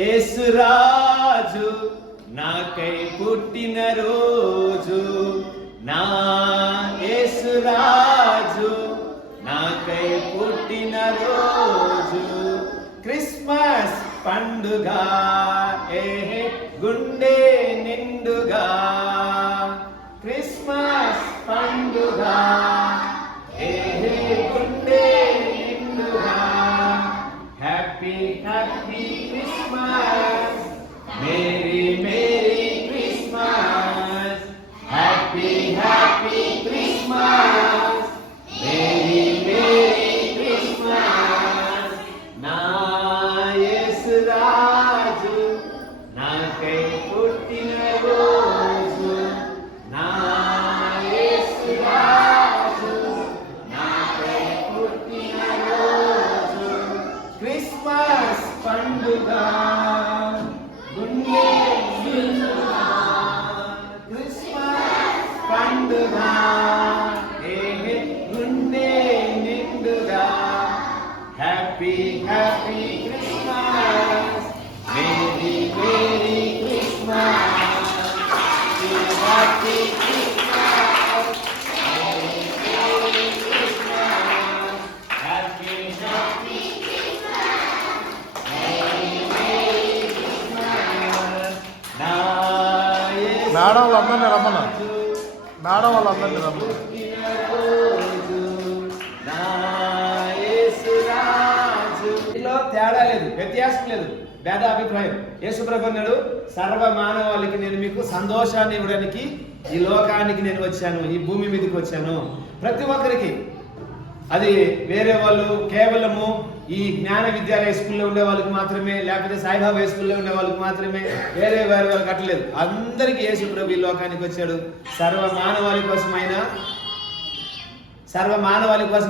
యేసురాజు నాకై పుట్టిన రోజు, నా యేసురాజు నాకై పుట్టిన రోజు. క్రిస్మస్ పండుగ గుండె నిండుగా, క్రిస్మస్ పండుగ గుండె నిండుగా. Happy happy Christmas, merry merry Christmas, happy happy Christmas, merry merry Christmas. నా యేసురాజు నాకై పుట్టిన రోజు, నా యేసురాజు నాకై పుట్టిన రోజు. క్రిస్మస్ పండుగ గుండె నిండుగా, క్రిస్మస్ పండుగ గుండె నిండుగా. Happy happy Christmas, merry merry Christmas, happy Christmas, merry merry Christmas, happy happy Christmas, merry merry Christmas. నా మేడం వాళ్ళందరినీ రమ్మన్నా, మేడం వాళ్ళందరినీ రమ్మన్నా. ఇందులో తేడా లేదు, వ్యత్యాసం లేదు, భేదాభిప్రాయం. యేసుప్రభు అన్నాడు, సర్వ మానవాళికి నేను మీకు సంతోషాన్ని ఇవ్వడానికి ఈ లోకానికి నేను వచ్చాను, ఈ భూమి మీదకి వచ్చాను. ప్రతి ఒక్కరికి, అది వేరే వాళ్ళు కేవలము ఈ జ్ఞాన విద్యాలయ స్కూల్లో ఉండే వాళ్ళకి మాత్రమే, లేకపోతే సాయిబాబా స్కూల్లో ఉండే వాళ్ళకి మాత్రమే, వేరే వాళ్ళకి కట్టలేదు. అందరికీ యేసుప్రభు ఈ లోకానికి వచ్చాడు. సర్వ మానవాళి కోసం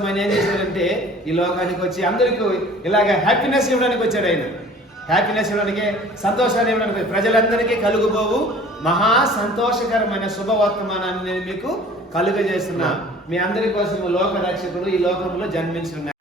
ఆయన ఏం చేశాడంటే ఈ లోకానికి వచ్చి అందరికీ ఇలాగ హ్యాపీనెస్ ఇవ్వడానికి వచ్చాడు. ఆయన హ్యాపీనెస్ ఇవ్వడానికి, సంతోషాన్ని ఇవ్వడానికి, ప్రజలందరికీ కలుగుబోవు మహా సంతోషకరమైన శుభవర్తమానాన్ని నేను మీకు కలుగజేస్తున్నా. మీ అందరి కోసం లోక రక్షకుడు ఈ లోకంలో జన్మించున్నాడు.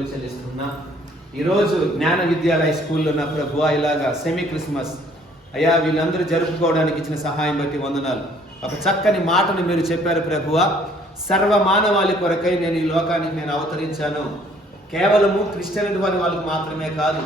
స్తోత్రములు చెల్లిస్తున్నా. ఈరోజు జ్ఞాన విద్యాలయ స్కూల్లో నా ప్రభువా ఇలాగా సెమీ క్రిస్మస్ అయ్యా వీళ్ళందరూ జరుపుకోవడానికి ఇచ్చిన సహాయం బట్టి వందనాలు. ఒక చక్కని మాటను మీరు చెప్పారు ప్రభువా, సర్వ మానవాళి కొరకై నేను ఈ లోకానికి నేను అవతరించాను. కేవలము క్రిస్టియన్ వాళ్ళకి మాత్రమే కాదు,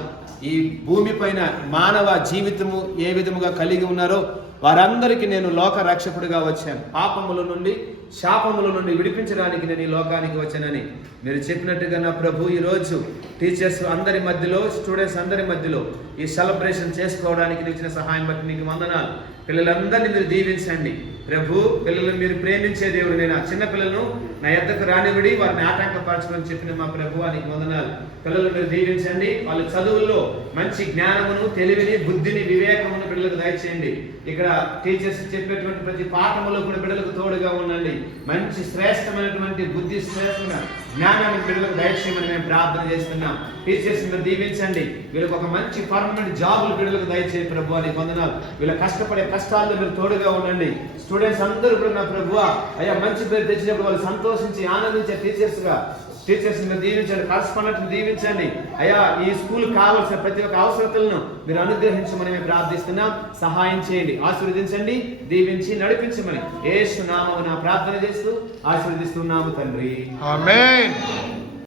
ఈ భూమి పైన మానవ జీవితము ఏ విధముగా కలిగి ఉన్నారో వారందరికీ నేను లోక రక్షకుడిగా వచ్చాను. పాపముల నుండి శాపముల నుండి విడిపించడానికి నేను ఈ లోకానికి వచ్చానని మీరు చెప్పినట్టుగా నా ప్రభు ఈరోజు టీచర్స్ అందరి మధ్యలో, స్టూడెంట్స్ అందరి మధ్యలో ఈ సెలబ్రేషన్ చేసుకోవడానికి ఇచ్చిన సహాయం బట్టి నీకు వందనాలు. పిల్లలందరినీ మీరు దీవించండి ప్రభు. పిల్లలను మీరు ప్రేమించే దేవుడు. నేను ఆ చిన్న పిల్లలను నా యొద్దకు రానివిడి వారిని ఆటంకపరచుకొని చెప్పిన మా ప్రభు నీకు వందనాలు. పిల్లలు మీరు దీవించండి. వాళ్ళ చదువుల్లో మంచి జ్ఞానమును, తెలివిని, బుద్ధిని, వివేకమును పిల్లలకు దయచేయండి. ఇక్కడ టీచర్స్ చెప్పేటువంటి ప్రతి పాఠములో కూడా బిడ్డలకు తోడుగా ఉండండి. మంచి శ్రేష్టమైనటువంటి బుద్ధి, శ్రేష్టమైన జ్ఞానాన్ని బిడ్డలకు దయచేయమని మేము ప్రార్థన చేస్తున్నాం. టీచర్స్ మీరు దీవించండి. వీళ్ళకి ఒక మంచి పర్మనెంట్ జాబులు బిడ్డలకు దయచేయండి ప్రభు అని వందనాలు. వీళ్ళ కష్టపడే కష్టాల్లో మీరు తోడుగా ఉండండి. స్టూడెంట్స్ అందరూ కూడా నా ప్రభు అయ్యా మంచి పేరు తెచ్చినప్పుడు వాళ్ళు సంతోషించి ఆనందించే టీచర్స్ మీరు దీవించండి. కరస్పాండెంట్ దీవించండి. అయ్యా ఈ స్కూల్ కావాల్సిన ప్రతి ఒక్క అవసరతలను మీరు అనుగ్రహించమని మేము ప్రార్థిస్తున్నాం. సహాయం చేయండి, ఆశీర్వదించండి, దీవించి నడిపించమని యేసు నామమున ప్రార్థన చేస్తూ ఆశీర్వదిస్తున్నాము తండ్రి. ఆమేన్.